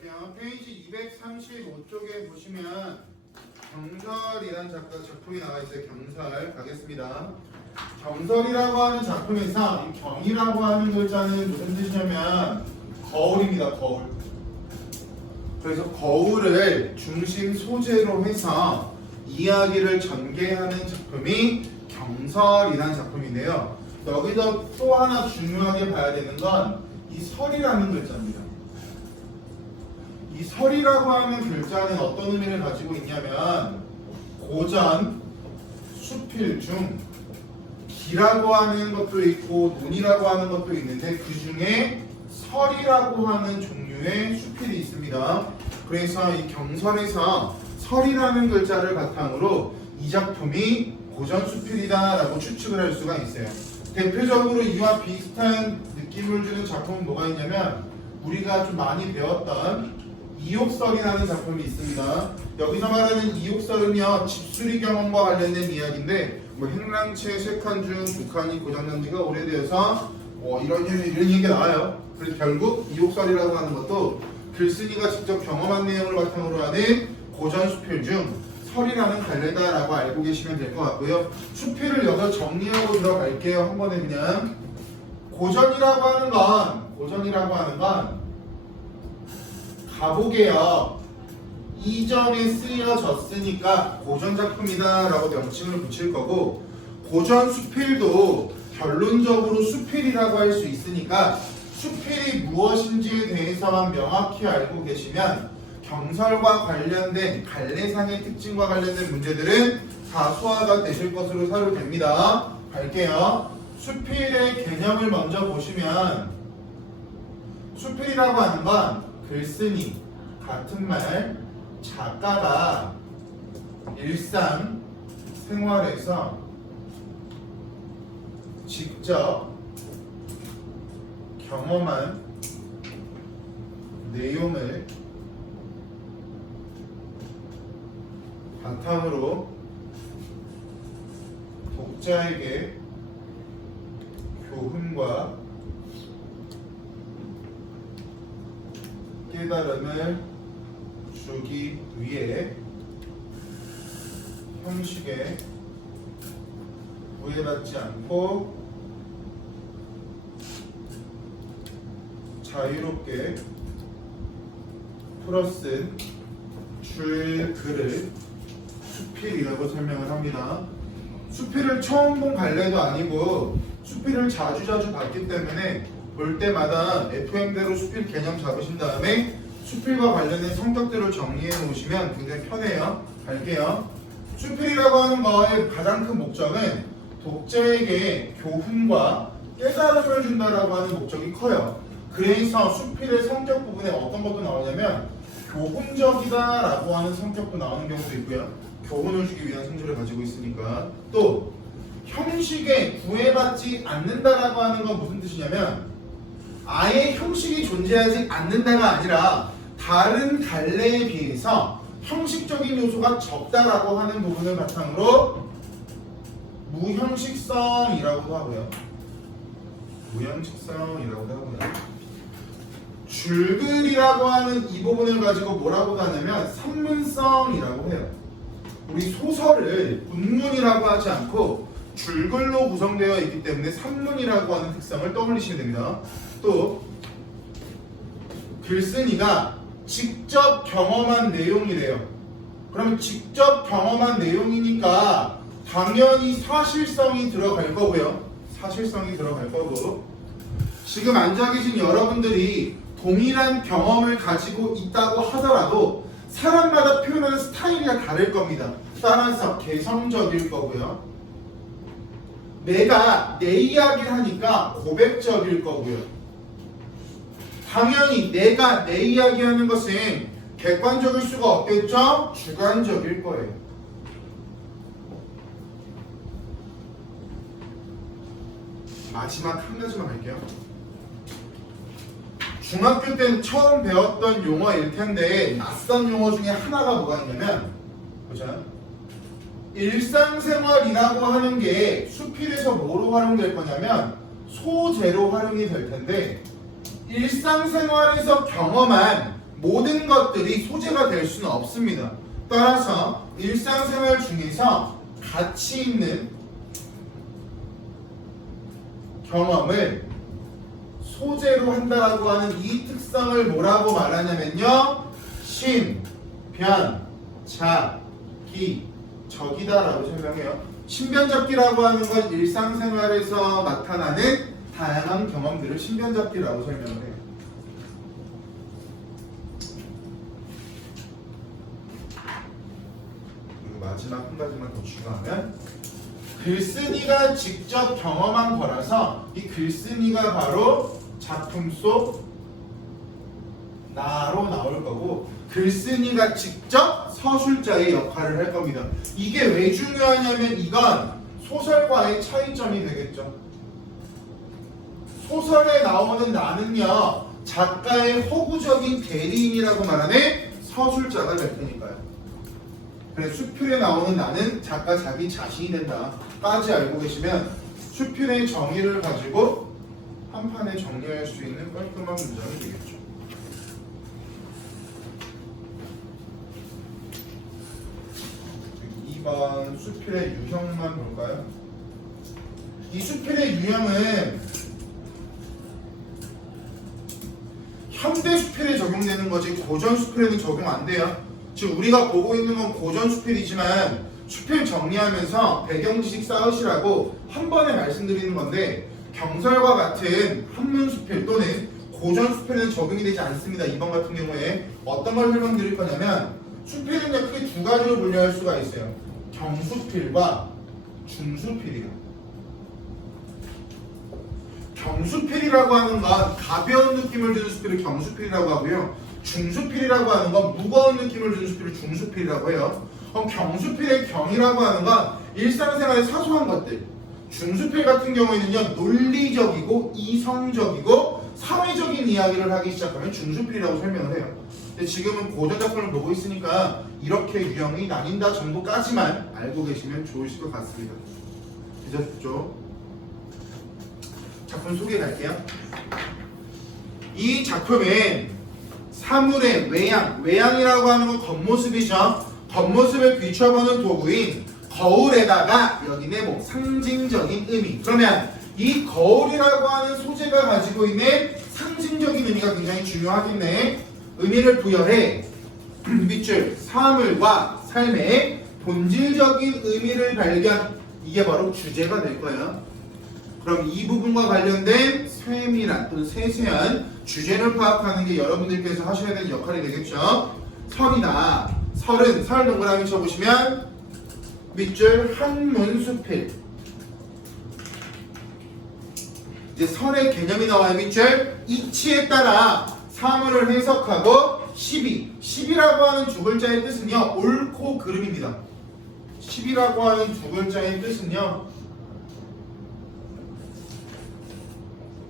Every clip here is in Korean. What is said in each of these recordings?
갈게요. 페이지 235쪽에 보시면 경설이라는 작품이 나와 있어요. 경설 가겠습니다. 경설이라고 하는 작품에서 이 경이라고 하는 글자는 무슨 뜻이냐면 거울입니다. 거울. 그래서 거울을 중심 소재로 해서 이야기를 전개하는 작품이 경설이라는 작품인데요. 여기서 또 하나 중요하게 봐야 되는 건 이 설이라는 글자입니다. 이 설이라고 하는 글자는 어떤 의미를 가지고 있냐면 고전, 수필 중 기라고 하는 것도 있고 논이라고 하는 것도 있는데 그 중에 설이라고 하는 종류의 수필이 있습니다. 그래서 이 경설에서 설이라는 글자를 바탕으로 이 작품이 고전 수필이다 라고 추측을 할 수가 있어요. 대표적으로 이와 비슷한 느낌을 주는 작품은 뭐가 있냐면 우리가 좀 많이 배웠던 이욕설이라는 작품이 있습니다. 여기서 말하는 이욕설은요 집수리 경험과 관련된 이야기인데 뭐 행랑채 쇠칸중 북한이 고장난 지가 오래되어서 이런 얘기가 나와요. 그래서 결국 이욕설이라고 하는 것도 글쓴이가 직접 경험한 내용을 바탕으로 하는 고전 수필 중 설이라는 갈래다라고 알고 계시면 될 것 같고요. 수필을 여기서 정리하고 들어갈게요. 한 번에 그냥 고전이라고 하는 건 가보게요. 이전에 쓰여졌으니까 고전 작품이다 라고 명칭을 붙일 거고 고전 수필도 결론적으로 수필이라고 할 수 있으니까 수필이 무엇인지에 대해서만 명확히 알고 계시면 경설과 관련된 갈래상의 특징과 관련된 문제들은 다 소화가 되실 것으로 사료됩니다. 갈게요. 수필의 개념을 먼저 보시면 수필이라고 하는 건 글쓴이, 같은 말, 작가가 일상 생활에서 직접 경험한 내용을 바탕으로 독자에게 교훈과 깨달음을 주기 위해 형식에 구애받지 않고 자유롭게 풀어쓴 줄글을 수필이라고 설명을 합니다. 수필을 처음 본 갈래도 아니고 수필을 자주 봤기 때문에 볼 때마다 FM대로 수필 개념 잡으신 다음에 수필과 관련된 성격들을 정리해 놓으시면 굉장히 편해요. 갈게요. 수필이라고 하는 거의 가장 큰 목적은 독자에게 교훈과 깨달음을 준다라고 하는 목적이 커요. 그래서 수필의 성격 부분에 어떤 것도 나오냐면 교훈적이다라고 하는 성격도 나오는 경우도 있고요. 교훈을 주기 위한 성질을 가지고 있으니까. 또 형식에 구애받지 않는다라고 하는 건 무슨 뜻이냐면 아예 형식이 존재하지 않는다가 아니라 다른 갈래에 비해서 형식적인 요소가 적다라고 하는 부분을 바탕으로 무형식성이라고도 하고요. 무형식성이라고도 하고요. 줄글이라고 하는 이 부분을 가지고 뭐라고 하냐면 산문성이라고 해요. 우리 소설을 문문이라고 하지 않고 줄글로 구성되어 있기 때문에 산문이라고 하는 특성을 떠올리시면 됩니다. 또 글쓴이가 직접 경험한 내용이래요. 그럼 직접 경험한 내용이니까 당연히 사실성이 들어갈 거고요. 사실성이 들어갈 거고 지금 앉아 계신 여러분들이 동일한 경험을 가지고 있다고 하더라도 사람마다 표현하는 스타일이 다를 겁니다. 따라서 개성적일 거고요. 내가 내 이야기를 하니까 고백적일 거고요. 당연히 내가 내 이야기하는 것은 객관적일 수가 없겠죠? 주관적일 거예요. 마지막 한 가지만 할게요. 중학교 때는 처음 배웠던 용어일 텐데 낯선 용어 중에 하나가 뭐가 있냐면 보자. 일상생활이라고 하는 게 수필에서 뭐로 활용될 거냐면 소재로 활용이 될 텐데 일상생활에서 경험한 모든 것들이 소재가 될 수는 없습니다. 따라서 일상생활 중에서 가치 있는 경험을 소재로 한다라고 하는 이 특성을 뭐라고 말하냐면요, 신, 변, 자, 기, 적이다라고 설명해요. 신변잡기라고 하는 건 일상생활에서 나타나는 다양한 경험들을 신변잡기라고 설명을 해요. 그리고 마지막 한 가지만 더 추가하면, 글쓴이가 직접 경험한 거라서 이 글쓴이가 바로 작품 속 나로 나올 거고, 글쓴이가 직접 서술자의 역할을 할 겁니다. 이게 왜 중요하냐면 이건 소설과의 차이점이 되겠죠. 소설에 나오는 나는요, 작가의 허구적인 대리인이라고 말하는 서술자가 될 테니까요. 그래서 수필에 나오는 나는 작가 자기 자신이 된다까지 알고 계시면 수필의 정의를 가지고 한 판에 정리할 수 있는 깔끔한 문장이 되겠죠. 이번 수필의 유형만 볼까요? 이 수필의 유형은 현대 수필에 적용되는 거지 고전 수필에는 적용 안 돼요. 지금 우리가 보고 있는 건 고전 수필이지만 수필 정리하면서 배경 지식 쌓으시라고 한 번에 말씀드리는 건데, 경설과 같은 한문 수필 또는 고전 수필에는 적용이 되지 않습니다. 이번 같은 경우에 어떤 걸 설명드릴 거냐면, 수필은 크게 두 가지로 분류할 수가 있어요. 경수필과 중수필이요. 경수필이라고 하는 건 가벼운 느낌을 주는 수필을 경수필이라고 하고요, 중수필이라고 하는 건 무거운 느낌을 주는 수필을 중수필이라고 해요. 그럼 경수필의 경이라고 하는 건 일상생활의 사소한 것들, 중수필 같은 경우에는요, 논리적이고 이성적이고 사회적인 이야기를 하기 시작하면 중수필이라고 설명을 해요. 근데 지금은 고전 작품을 보고 있으니까 이렇게 유형이 나뉜다 정도까지만 알고 계시면 좋으실 것 같습니다. 되셨죠? 작품 소개해 갈게요. 이 작품은 사물의 외양이라고 하는 건 겉모습이죠. 겉모습을 비춰보는 도구인 거울에다가 여기는 상징적인 의미. 그러면 이 거울이라고 하는 소재가 가지고 있는 상징적인 의미가 굉장히 중요하겠네. 의미를 부여해 밑줄 사물과 삶의 본질적인 의미를 발견. 이게 바로 주제가 될 거예요. 그럼 이 부분과 관련된 세밀한 또는 세세한 주제를 파악하는 게 여러분들께서 하셔야 되는 역할이 되겠죠. 설이나 설은 설 동그라미 쳐보시면 밑줄 한문수필. 이제 설의 개념이 나와요. 밑줄 이치에 따라 사물을 해석하고 10이라고 하는 두 글자의 뜻은요, 옳고 그름입니다. 10이라고 하는 두 글자의 뜻은요,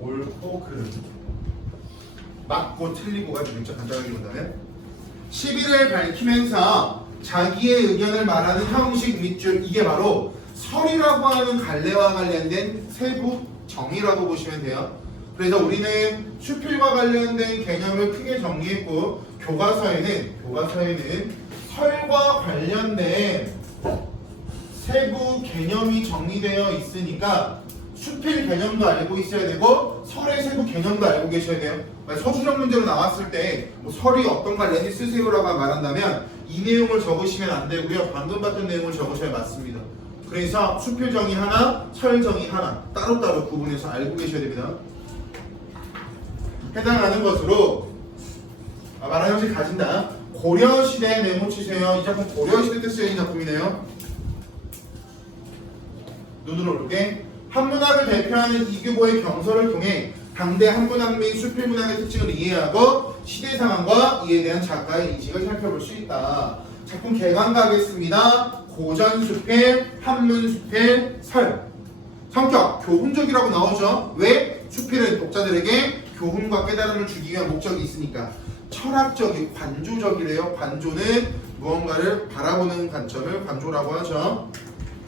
옳고 그름. 맞고 틀리고가 되겠죠. 간단하게 본다면 10일을 밝히면서 자기의 의견을 말하는 형식 밑줄, 이게 바로 설이라고 하는 갈래와 관련된 세부 정의라고 보시면 돼요. 그래서 우리는 수필과 관련된 개념을 크게 정리했고, 교과서에는 설과 관련된 세부 개념이 정리되어 있으니까 수필 개념도 알고 있어야 되고 설의 세부 개념도 알고 계셔야 돼요. 서술형 문제로 나왔을 때 뭐 설이 어떤 관련이 쓰세요라고 말한다면 이 내용을 적으시면 안 되고요, 방금 봤던 내용을 적으셔야 맞습니다. 그래서 수필 정의 하나, 설 정의 하나 따로따로 구분해서 알고 계셔야 됩니다. 해당하는 것으로 말하는 형식 가진다. 고려시대 메모치세요. 이 작품 고려시대 때 쓰여진 작품이네요. 눈으로 볼게. 한문학을 대표하는 이규보의 경서를 통해 당대 한문학 및 수필문학의 특징을 이해하고 시대 상황과 이에 대한 작가의 인식을 살펴볼 수 있다. 작품 개관 가겠습니다. 고전 수필, 한문 수필, 설. 성격 교훈적이라고 나오죠. 왜? 수필은 독자들에게 교훈과 깨달음을 주기 위한 목적이 있으니까. 철학적인, 관조적이래요. 관조는 무언가를 바라보는 관점을 관조라고 하죠.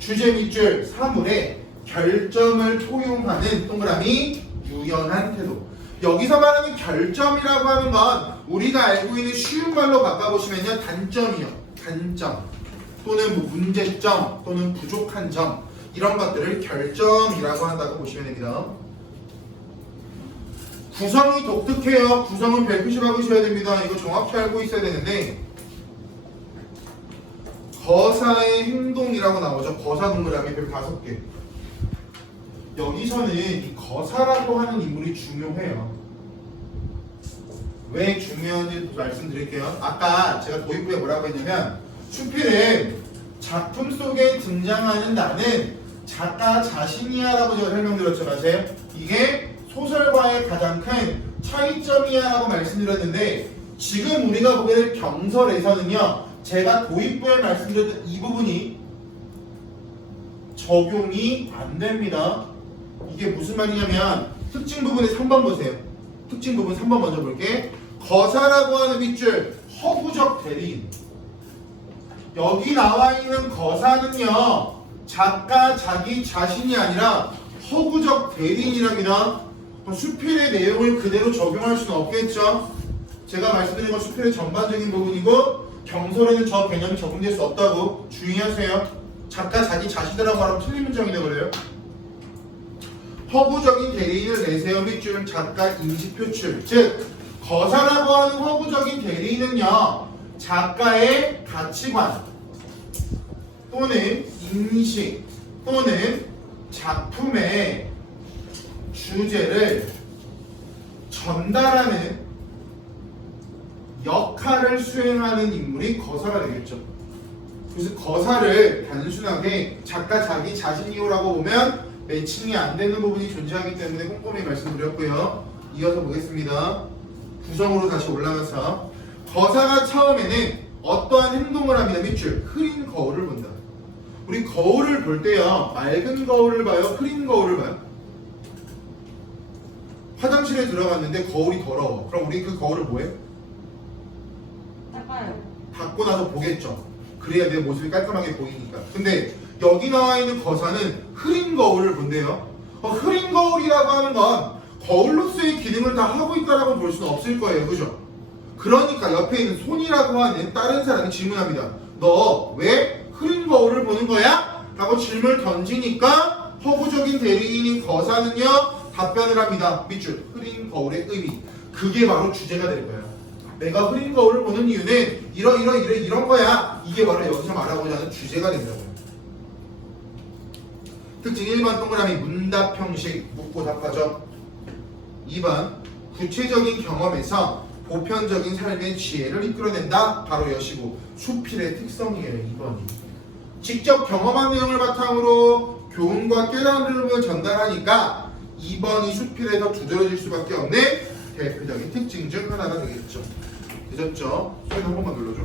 주제 밑줄 사물에 결점을 토용하는 동그라미 유연한 태도. 여기서 말하는 결점이라고 하는 건 우리가 알고 있는 쉬운 말로 바꿔보시면요. 단점이요. 단점 또는 뭐 문제점 또는 부족한 점 이런 것들을 결점이라고 한다고 보시면 됩니다. 구성이 독특해요. 구성은 별표시 박으셔야 됩니다. 이거 정확히 알고 있어야 되는데 거사의 행동이라고 나오죠. 거사 동그라미 별 5개. 여기서는 이 거사라고 하는 인물이 중요해요. 왜 중요한지 말씀드릴게요. 아까 제가 도입부에 뭐라고 했냐면 수필은 작품 속에 등장하는 나는 작가 자신이야 라고 제가 설명드렸죠. 맞아요? 이게 소설과의 가장 큰 차이점이야 라고 말씀드렸는데 지금 우리가 보게 될 경설에서는요. 제가 도입부에 말씀드렸던 이 부분이 적용이 안 됩니다. 이게 무슨 말이냐면 특징 부분의 3번 보세요. 특징 부분 3번 먼저 볼게. 거사라고 하는 밑줄 허구적 대리인. 여기 나와 있는 거사는요 작가 자기 자신이 아니라 허구적 대리인이랍니다. 수필의 내용을 그대로 적용할 수는 없겠죠. 제가 말씀드린 건 수필의 전반적인 부분이고 경설에는 저 개념이 적용될 수 없다고 주의하세요. 작가 자기 자신이라고 하면 틀린 문장이 되버려요. 허구적인 대리인을 내세워 밑줄 작가 인식 표출. 즉 거사라고 하는 허구적인 대리인은요 작가의 가치관 또는 인식 또는 작품의 주제를 전달하는 역할을 수행하는 인물이 거사가 되겠죠. 그래서 거사를 단순하게 작가 자기 자신이요라고 보면 매칭이 안 되는 부분이 존재하기 때문에 꼼꼼히 말씀드렸고요. 이어서 보겠습니다. 구성으로 다시 올라가서 거사가 처음에는 어떠한 행동을 합니다. 밑줄 흐린 거울을 본다. 우리 거울을 볼 때요 맑은 거울을 봐요? 흐린 거울을 봐요? 화장실에 들어갔는데 거울이 더러워. 그럼 우리 그 거울을 뭐해? 닦아요. 닦고 나서 보겠죠. 그래야 내 모습이 깔끔하게 보이니까. 근데 여기 나와 있는 거사는 흐린 거울을 본대요. 흐린 거울이라고 하는 건 거울로서의 기능을 다 하고 있다라고 볼 수는 없을 거예요. 그죠? 그러니까 옆에 있는 손이라고 하는 다른 사람이 질문합니다. 너 왜 흐린 거울을 보는 거야? 라고 질문을 던지니까 허구적인 대리인인 거사는요 답변을 합니다. 밑줄 흐린 거울의 의미. 그게 바로 주제가 될 거예요. 내가 흐린 거울을 보는 이유는 이런 거야. 이게 바로 여기서 말하고자 하는 주제가 된다고요. 특징 1번 동그라미 문답 형식 묻고 답하죠. 2번 구체적인 경험에서 보편적인 삶의 지혜를 이끌어낸다. 바로 여시고 수필의 특성이에요. 2번이 직접 경험한 내용을 바탕으로 교훈과 깨달음을 전달하니까 2번이 수필에서 두드러질 수밖에 없는 대표적인 특징 중 하나가 되겠죠. 늦었죠? 소리 한 번만 눌러줘.